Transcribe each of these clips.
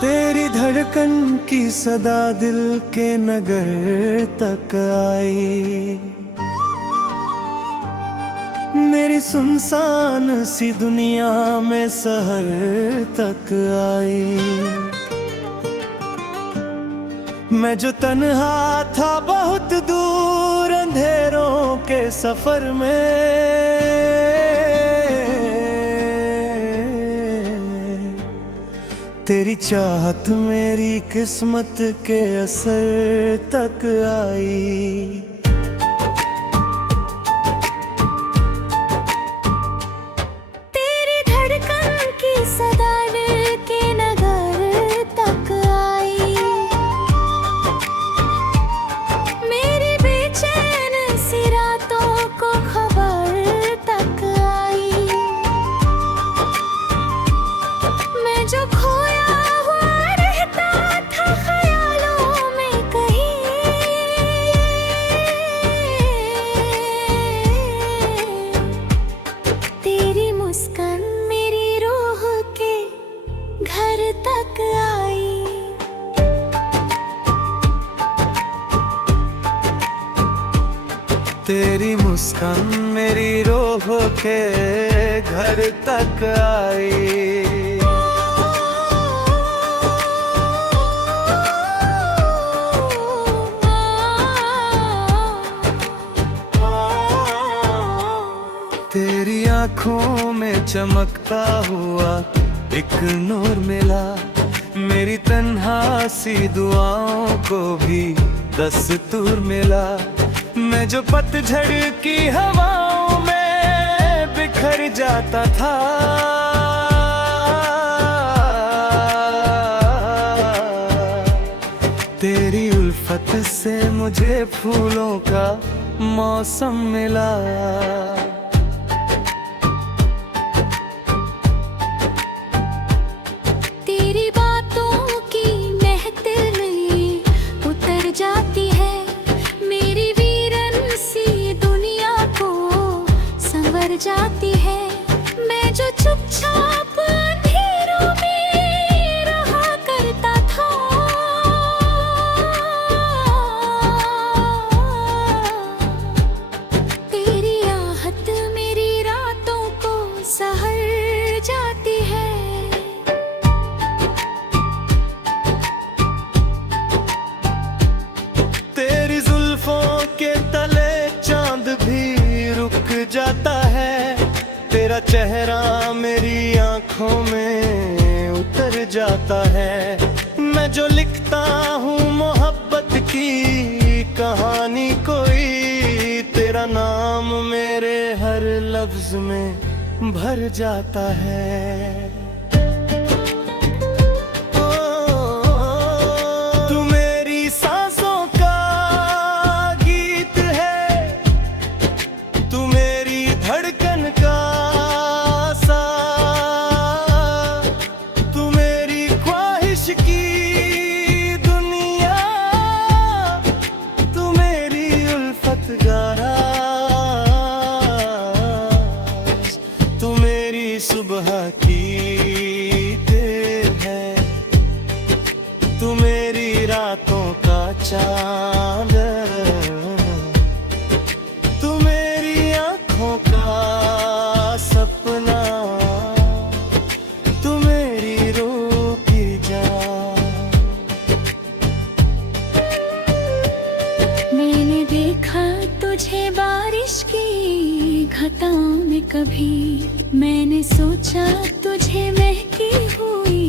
तेरी धड़कन की सदा दिल के नगर तक आई, मेरी सुनसान सी दुनिया में शहर तक आई। मैं जो तन्हा था बहुत दूर अंधेरों के सफर में, तेरी चाहत मेरी किस्मत के असर तक आई। तेरी धड़कन की सदा दिल के नगर तक आई, मेरी बेचैन सी रातों को खबर तक आई। मैं जो खोया हुआ रहता था ख्यालों में कहीं, तेरी मुस्कान मेरी रूह के घर तक आई। तेरी मुस्कान मेरी रूह के घर तक आई। तेरी आँखों में चमकता हुआ एक नूर मिला, मेरी तन्हा सी दुआओं को भी दस्तूर मिला। मैं जो पतझड़ की हवाओं में बिखर जाता था, तेरी उल्फत से मुझे फूलों का मौसम मिला। तेरी बातों की महफिल में उतर जाती है, मेरी वीरन सी दुनिया को संवर जाती है। मैं जो चुपचाप अंधेरों में रहा करता था, तेरी आहट मेरी रातों को सहर जाती है। तेरी जुल्फों के तले चांद भी रुक जाता है, तेरा चेहरा मेरी आंखों में उतर जाता है। मैं जो लिखता हूँ मोहब्बत की कहानी कोई, तेरा नाम मेरे हर लफ्ज में भर जाता है। तू मेरी सांसों का गीत है, तू मेरी धड़कन का साथ, तू मेरी ख्वाहिश की दुनिया, तू मेरी उल्फत गारा, तू मेरी सुबह की देर है, तू मेरी रातों का चांद, तू मेरी आँखों का सपना, तू मेरी रूह की जान। मैंने देखा तुझे बारिश की घटाओं में कभी, मैंने सोचा तुझे महकी हुई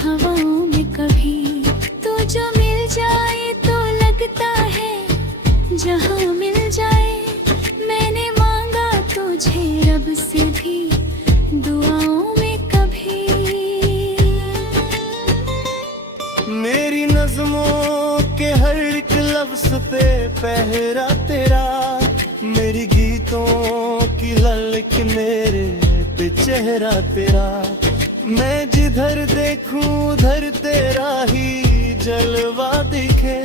हवाओं में कभी। तू जो मिल जाए तो लगता है जहाँ मिल जाए, मैंने मांगा तुझे रब से भी दुआओं में कभी। मेरी नज़्मों के हर एक लफ्ज़ पे पहरा तेरा, मेरी गीतों की ललक मेरे पे चेहरा तेरा। मैं जिधर देखूं उधर तेरा ही जलवा दिखे,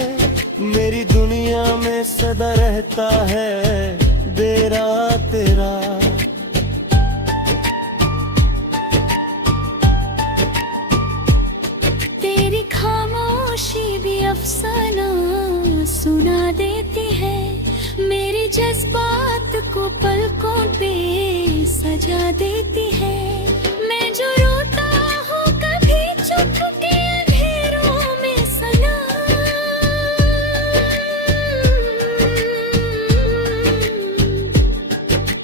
मेरी दुनिया में सदा रहता है डेरा तेरा। तेरी जज्बात को पलकों पे सजा देती है। मैं जो रोता हूँ कभी चुप के अंधेरों में सनम,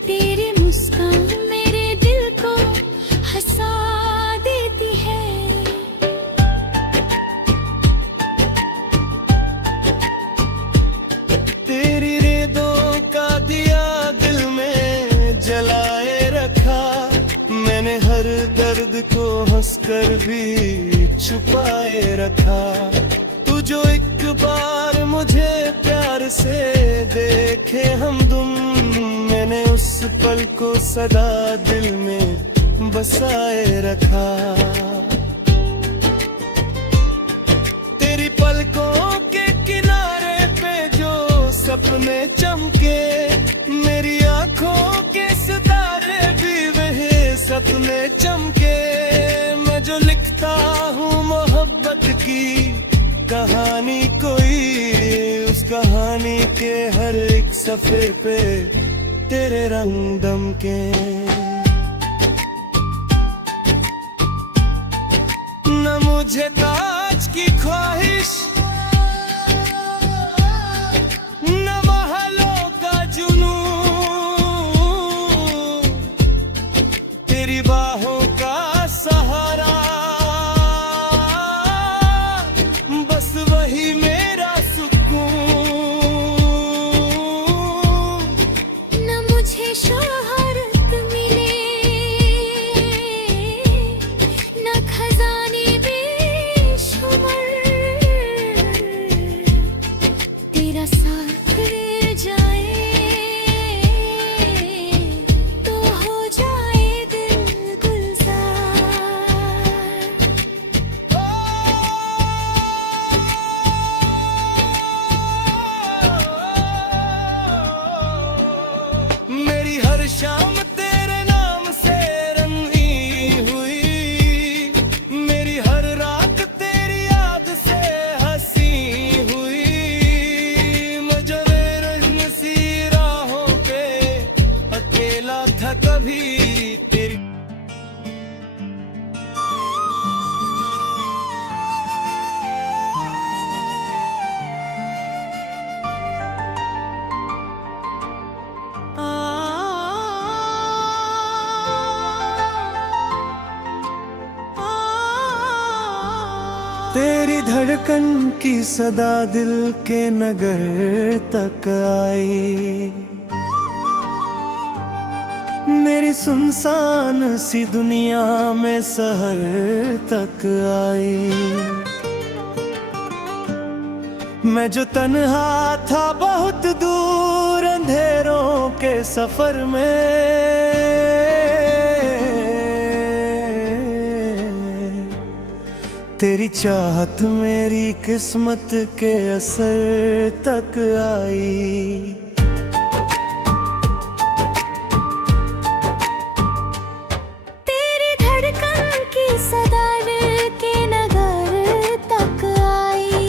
तेरी मुस्कान मेरे दिल को हंसा देती है। तेरी रेदों का दिया दिल में जलाए रखा, मैंने हर दर्द को हंसकर भी छुपाए रखा। तू जो एक बार मुझे प्यार से देखे हमदम, मैंने उस पल को सदा दिल में बसाए रखा। तेरी पलकों के किनारे पे जो सपने चमके, मेरी आंखों के सितारे भी वही सपने चमके। मैं जो लिखता हूँ मोहब्बत की कहानी कोई, उस कहानी के हर एक सफ़े पे तेरे रंग दमके। न मुझे ताज की ख्वाहिश, न महलों का जुनून, तेरी बाहों का सहारा, बस वही मेरा सुकून। न मुझे शोहरत मिले, न खजाने बेशुमार, तेरा साथ रह जाए तो हो जाए दिल गुलजार। मेरी हर शाम तेरे नाम से रंगी हुई, मेरी हर रात तेरी याद से हंसी हुई। मैं जब रजनसी राहों पे अकेला था कभी, तेरी तेरी धड़कन की सदा दिल के नगर तक आई, मेरी सुनसान सी दुनिया में शहर तक आई। मैं जो तन्हा था बहुत दूर अंधेरों के सफर में, तेरी चाहत मेरी किस्मत के असर तक आई। तेरी धड़कन की सदा दिल के नगर तक आई,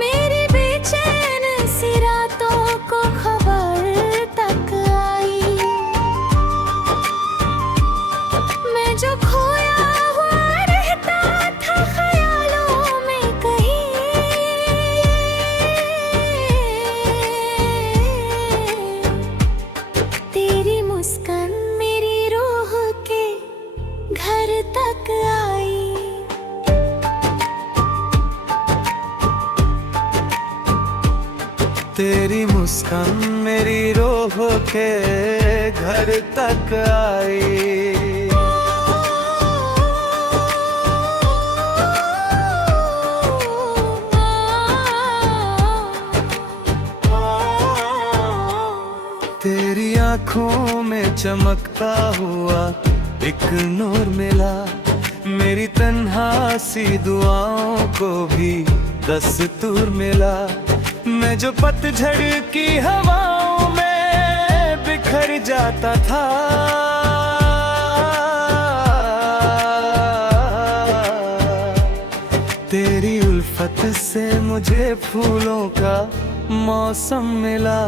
मेरी बेचैन सी रातों को खबर तक आई। मैं जो खोया हुआ रहता था ख्यालों में कहीं, तेरी मुस्कान मेरी रूह के घर तक आई। तेरी मुस्कान मेरी रूह के घर तक आई। तेरी आँखों में चमकता हुआ एक नूर मिला, मेरी तन्हा सी दुआओं को भी दस्तूर मिला। मैं जो पतझड़ की हवाओं में बिखर जाता था, तेरी उल्फत से मुझे फूलों का मौसम मिला।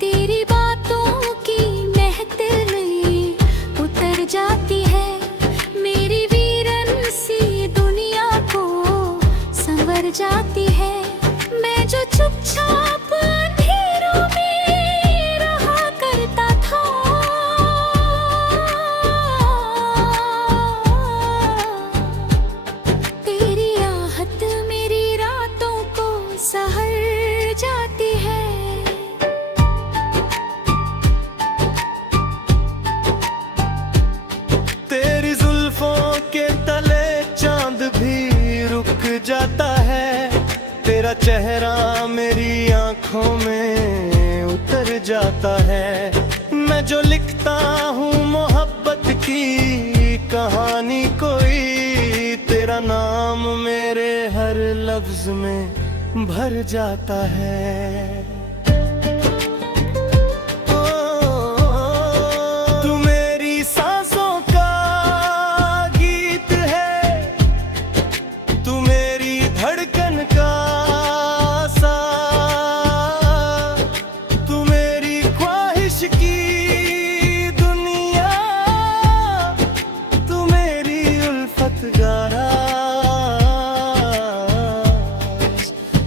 तेरी बातों की महफिल में उतर जाती है, मेरी वीरन सी दुनिया को संवर जाती है। मैं जो चुपचाप अंधेरों में रहा करता था, तेरी आहट मेरी रातों को सहर जाती है। तेरी जुल्फों के तले चांद भी रुक जाता है, तेरा चेहरा मेरी आंखों में उतर जाता है। मैं जो लिखता हूँ मोहब्बत की कहानी कोई, तेरा नाम मेरे हर लफ्ज में भर जाता है। तू मेरी सांसों का गीत है, तू मेरी धड़कन का सा, तू मेरी ख्वाहिश की दुनिया, तू मेरी उल्फत गारा,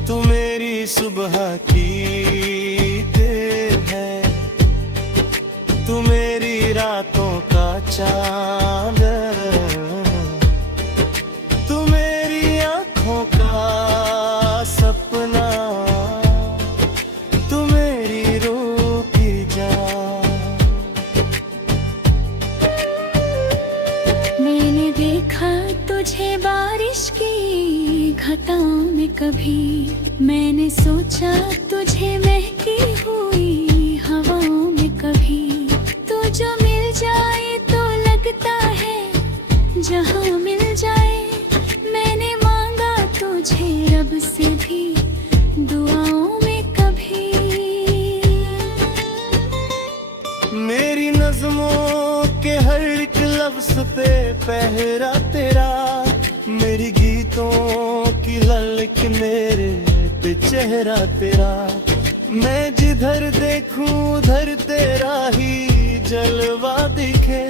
तू मेरी सुबह की देर है, तू मेरी रातों का चांद, तू मेरी आंखों का सपना, तू मेरी रूह की जान। मैंने देखा तुझे बारिश की घटाओं में कभी, मैंने सोचा तुझे महकी हुई हवाओं में कभी। तू जो मिल जाए तो लगता है जहां मिल जाए, मैंने मांगा तुझे रब से भी दुआओं में कभी। मेरी नज़्मों के हर एक लफ्ज़ पे पहरा तेरा, मेरी गीतों की ललक मेरे पे चेहरा तेरा। मैं जिधर देखूं उधर तेरा ही जलवा दिखे,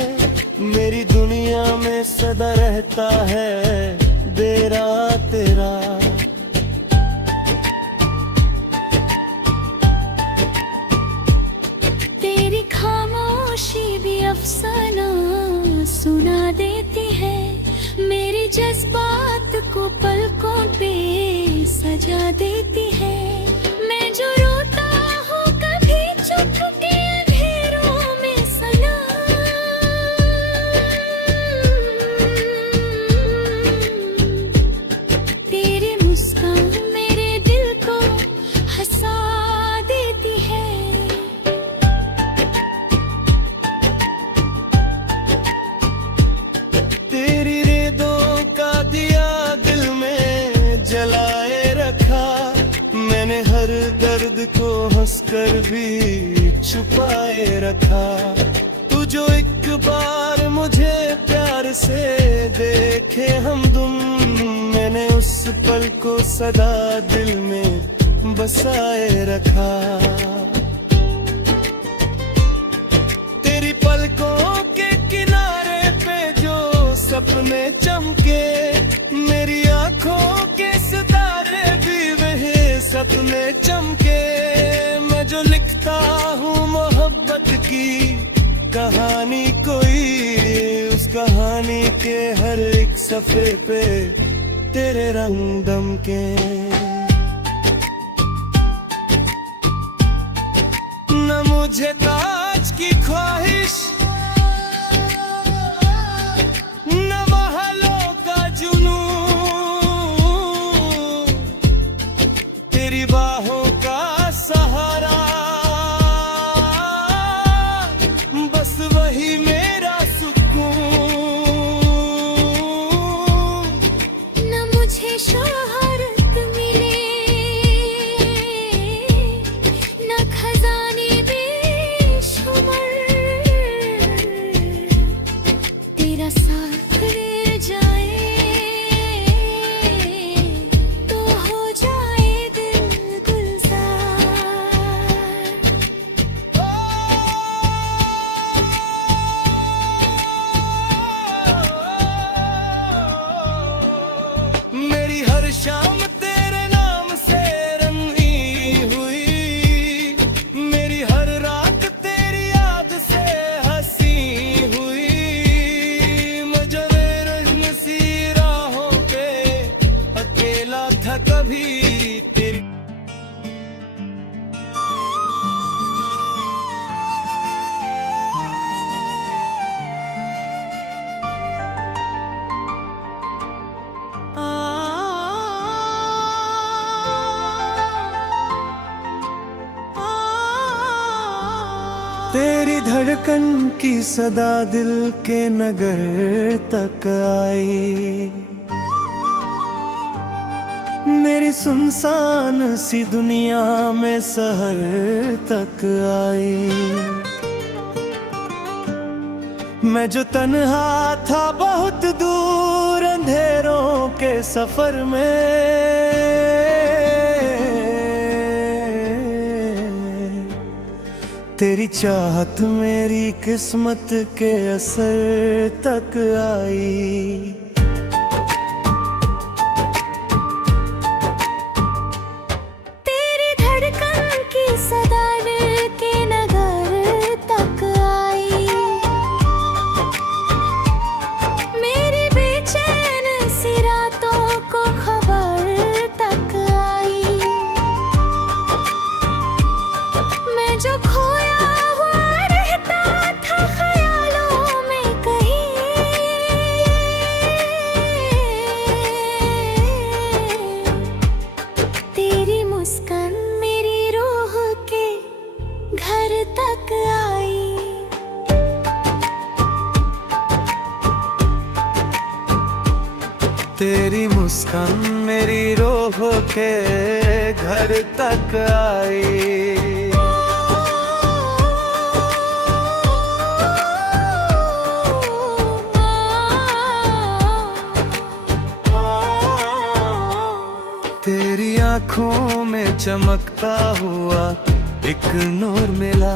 मेरी दुनिया में सदा रहता है डेरा तेरा। तेरी खामोशी भी अफसाना सुना देती है, मेरे जज्बात को पलकों पे सजा देती है। मैं जो रोता हूँ कभी चुप के अंधेरों में सना, तेरी मुस्कान मेरे दिल को हंसा देती है। तेरी रेदों का दिया दिल में जलाए रखा, मैंने हर दर्द को हंसकर भी छुपाए रखा। तू जो एक बार मुझे प्यार से देखे हमदम, मैंने उस पल को सदा दिल में बसाए रखा। तेरी पलकों के किनारे पे जो सपने चमके, मेरी आंखों के सितारे भी वही सपने चमके। मैं जो लिखता हूँ मोहब्बत की कहानी कोई, उस कहानी के हर एक सफ़े पे तेरे रंग दमके। न मुझे ताज की ख्वाहिश, न महलों का जुनून, तेरी बाहों का सहारा, बस वही मेरा सुकून। न मुझे शोहरत मिले, न खजाने बेशुमार, तेरा साथ रह जाए तेरी धड़कन की सदा दिल के नगर तक आई, मेरी सुनसान सी दुनिया में शहर तक आई। मैं जो तन्हा था बहुत दूर अंधेरों के सफर में, तेरी चाहत मेरी किस्मत के असर तक आई। तेरी धड़कन की सदा दिल के नगर तक आई, मेरी बेचैन सी रातों को खबर तक आई। मैं जो खोया हुआ रहता था ख्यालों में कहीं, तेरी मुस्कान मेरी रूह के घर तक आई। तेरी मुस्कान मेरी रूह के घर तक आई। तेरी आँखों में चमकता हुआ एक नूर मिला,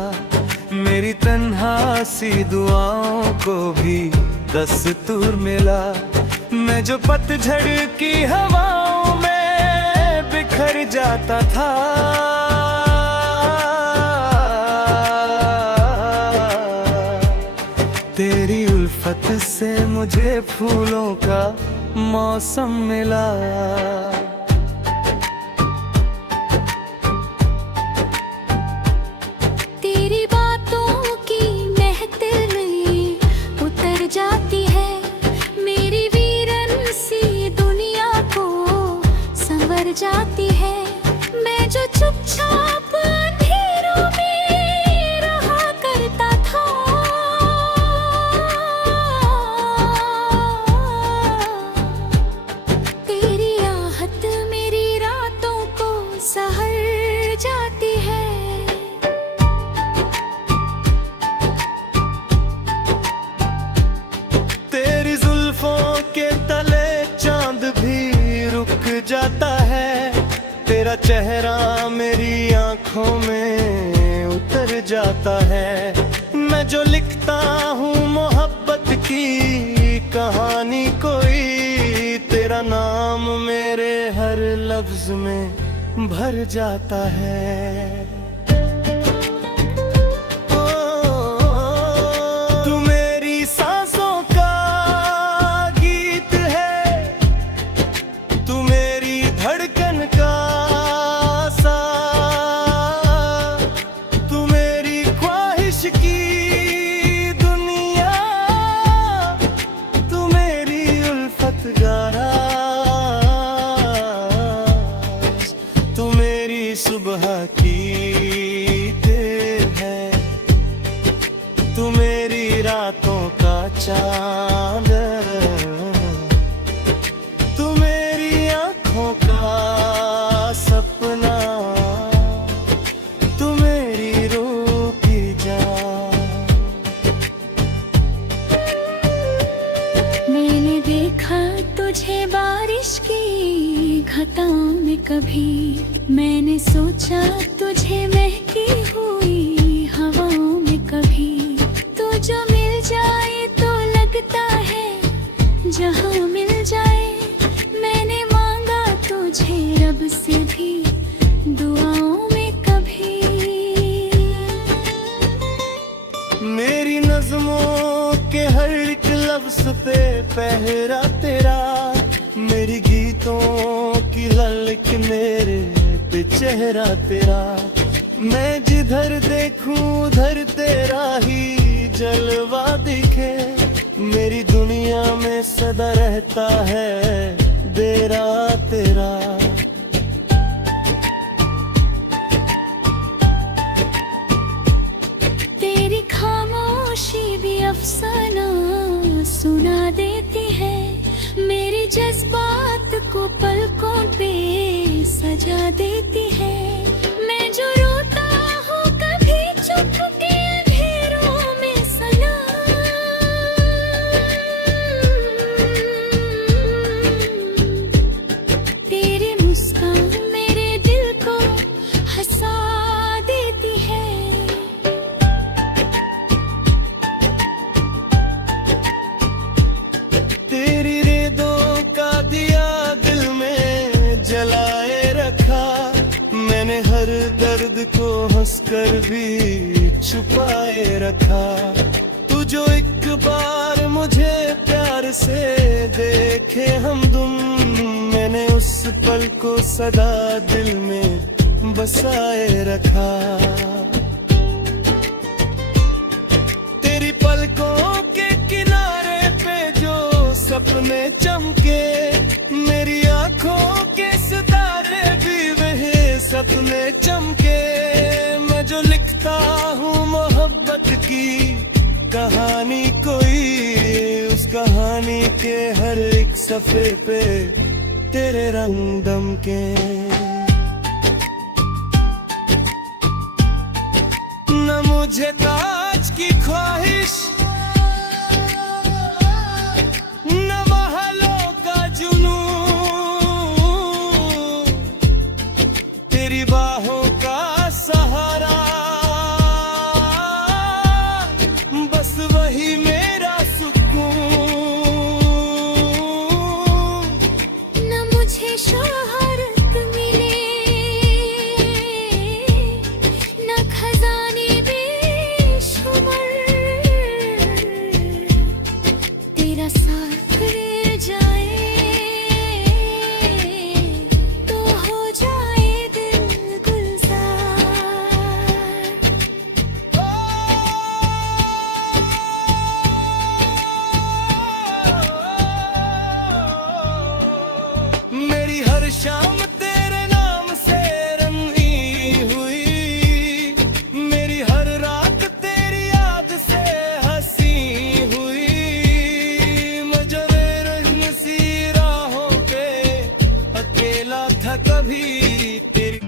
मेरी तन्हा सी दुआओं को भी दस्तूर मिला। मैं जो पतझड़ की हवाओं में बिखर जाता था, तेरी उल्फत से मुझे फूलों का मौसम मिला। तेरी बातों की महफिल में उतर जाती है, मेरी वीरन सी दुनिया को संवर जाती है। मैं जो चुपचाप अंधेरों में रहा करता था, तेरी आहट मेरी रातों को सहर जाती है। तेरी जुल्फों के तले चांद भी रुक जाता है, तेरा चेहरा मेरी आंखों में उतर जाता है। मैं जो लिखता हूँ मोहब्बत की कहानी कोई, तेरा नाम मेरे हर लफ्ज में भर जाता है। सुबह की देर है, तू मेरी रातों का चांद, तू मेरी आँखों का सपना, तू मेरी रूह की जान। मैंने देखा तुझे बारिश की घटाओं में कभी, मैंने सोचा तुझे महकी हुई हवाओं में कभी। तू जो मिल जाए तो लगता है जहाँ मिल जाए, मैंने मांगा तुझे रब से भी दुआओं में कभी। मेरी नज़्मों के हर एक लफ्ज़ पे पहरा तेरा, मेरी गीतों की ललक मेरे पे चेहरा तेरा। मैं जिधर देखूं उधर तेरा ही जलवा दिखे, मेरी दुनिया में सदा रहता है डेरा तेरा। तेरी को पलकों पे सजा देती है। मैं जो रोता हूँ कभी चुप के अंधेरों में सनम, तेरी मुस्कान मेरे दिल को हंसा देती है। तेरी रेदों का दिया दिल में जलाए रखा, मैंने हर दर्द को हंसकर भी छुपाए रखा। तू जो एक बार मुझे प्यार से देखे हमदम, मैंने उस पल को सदा दिल में बसाए रखा। तेरी पलकों के किनारे पे जो सपने चमके, मेरी आंखों के सितारे भी वही सपने चमके। मैं जो लिखता हूँ मोहब्बत की कहानी कोई, उस कहानी के हर एक सफ़े पे तेरे रंग दमके। न मुझे ताज की ख्वाहिश, न महलों का जुनून, तेरी बाहों का सहारा, बस वही मेरा सुकून। न मुझे शोहरत मिले, न खजाने बेशुमार, तेरा साथ रह जाए तो हो जाए दिल गुलजार। मेरी हर शाम तेरे नाम से रंगी हुई, मेरी हर रात तेरी याद से हंसी हुई। मैं जो बेरहसी राहों पे अकेला था कभी, तेरी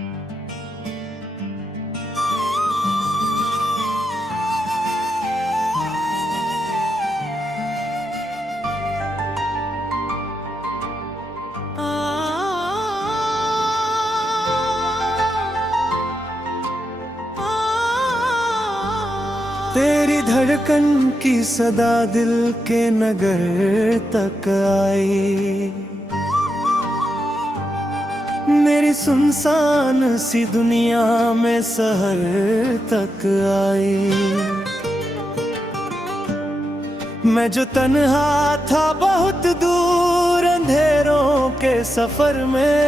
तेरी धड़कन की सदा दिल के नगर तक आई, मेरी सुनसान सी दुनिया में शहर तक आई। मैं जो तन्हा था बहुत दूर अंधेरों के सफर में,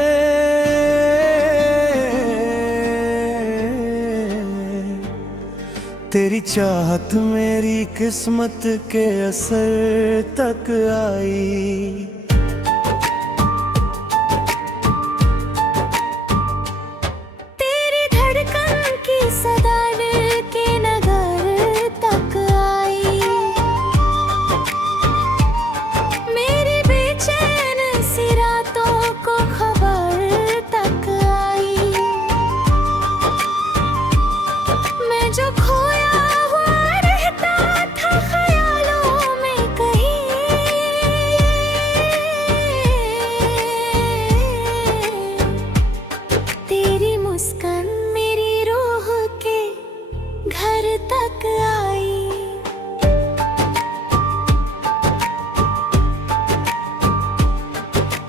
तेरी चाहत मेरी किस्मत के असर तक आई। तेरी धड़कन की सदा दिल के नगर तक आई, मेरी बेचैन सी रातों को खबर तक आई। मैं जो खोया हुआ रहता था ख्यालों में कहीं, तेरी मुस्कान मेरी रूह के घर तक आई।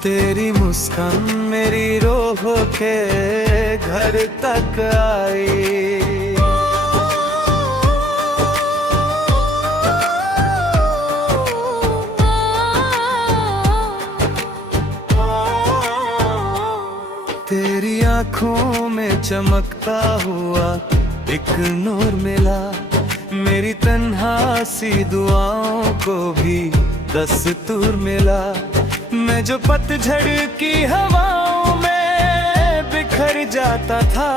तेरी मुस्कान मेरी रूह के घर तक आई। तेरी आँखों में चमकता हुआ एक नूर मिला, मेरी तन्हा सी दुआओं को भी दस्तूर मिला। मैं जो पतझड़ की हवाओं में बिखर जाता था,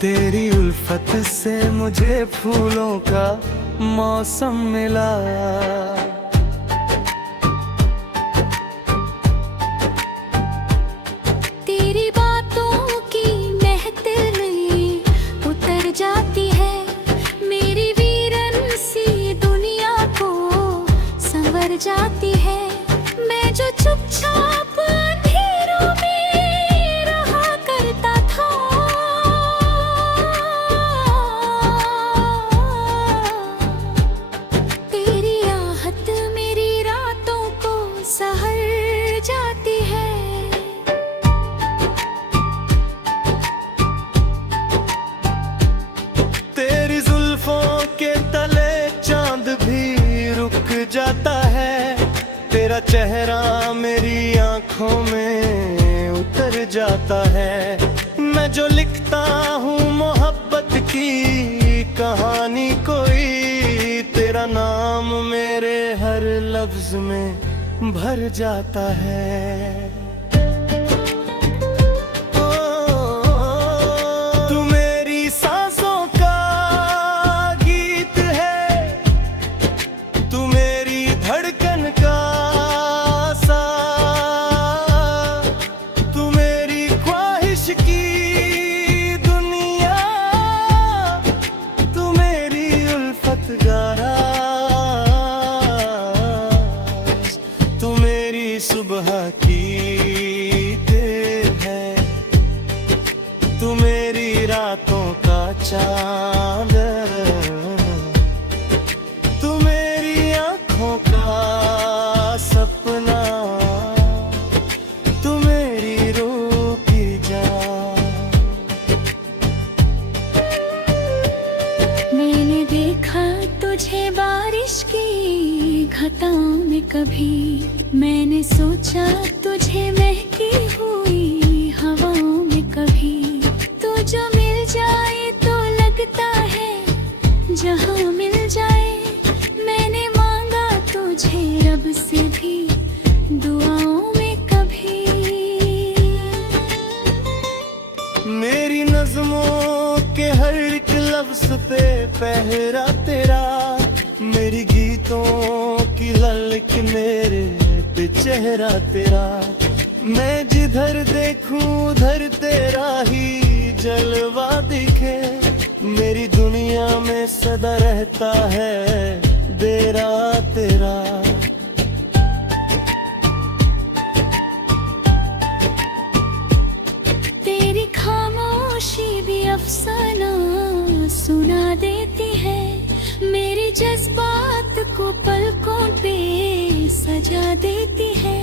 तेरी उल्फत से मुझे फूलों का मौसम मिला। तेरी बातों की महफिल उतर जाती है, मेरी वीरन सी दुनिया को संवर जाती है। मैं जो चुपचाप अंधेरों में रहा करता था, तेरी आहट मेरी रातों को सहर जाती है। तेरी जुल्फों के तले चांद भी रुक जाता है, तेरा चेहरा मेरी आंखों में उतर जाता है। मैं जो लिखता हूँ मोहब्बत की कहानी कोई, तेरा नाम मेरे हर लफ्ज में भर जाता है। तू मेरी सांसों का गीत है, तू मेरी धड़कन का सा, तू मेरी ख्वाहिश की दुनिया, तू मेरी उल्फत गारा, तू मेरी सुबह की देर है, तू मेरी रातों का चांद, तू मेरी आंखों का सपना, तू मेरी रूह की जान। मैंने देखा तुझे बारिश की घटाओं में कभी, मैंने सोचा तुझे महकी हुई हवाओं में कभी। तू जो मिल जाए तो लगता है जहां मिल जाए, मैंने मांगा तुझे रब से भी दुआओं में कभी। मेरी नज़्मों के हर एक लफ्ज़ पे पहरा तेरा, मेरी गीतों की ललक मेरे पे चेहरा तेरा। मैं जिधर देखूं उधर तेरा ही जलवा दिखे, मेरी दुनिया में सदा रहता है डेरा तेरा। तेरी खामोशी भी अफसाना सुना देती है, मेरे जज्बात को पलकों पे सजा देती है।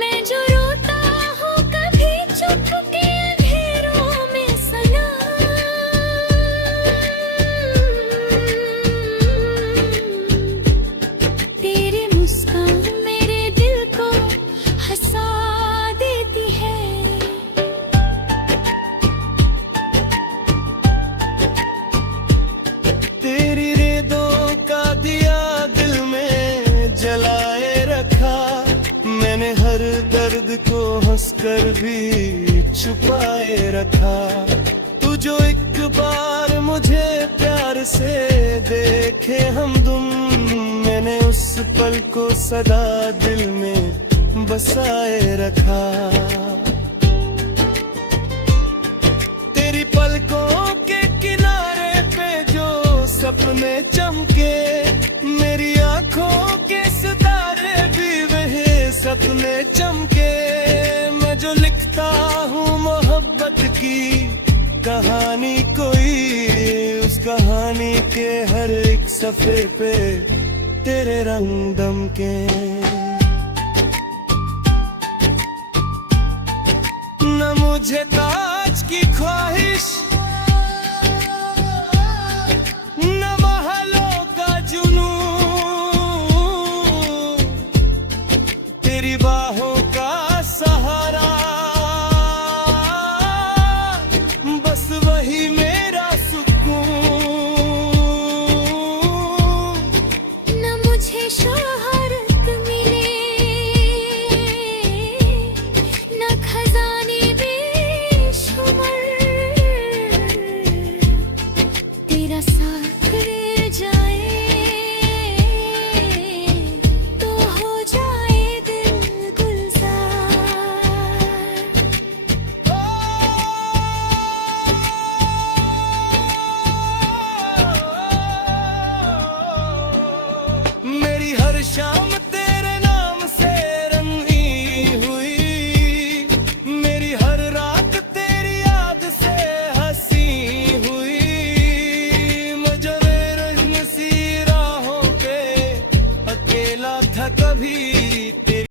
मैं जो रोता हूँ कभी चुप के अंधेरों में सना, तेरी मुस्कान मेरे दिल को हंसा देती है। तेरी रेदों का दिया दिल में जलाए रखा, मैंने हर दर्द को हंसकर भी छुपाए रखा। तू जो एक बार मुझे प्यार से देखे हमदम, मैंने उस पल को सदा दिल में बसाए रखा। तेरी पलकों के किनारे पे जो सपने चमके, मेरी आंखों के सितारे भी वही सपने चमके। मैं जो लिखता हूँ मोहब्बत की कहानी कोई, उस कहानी के हर एक सफ़े पे तेरे रंग दमके। न मुझे ताज की ख्वाहिश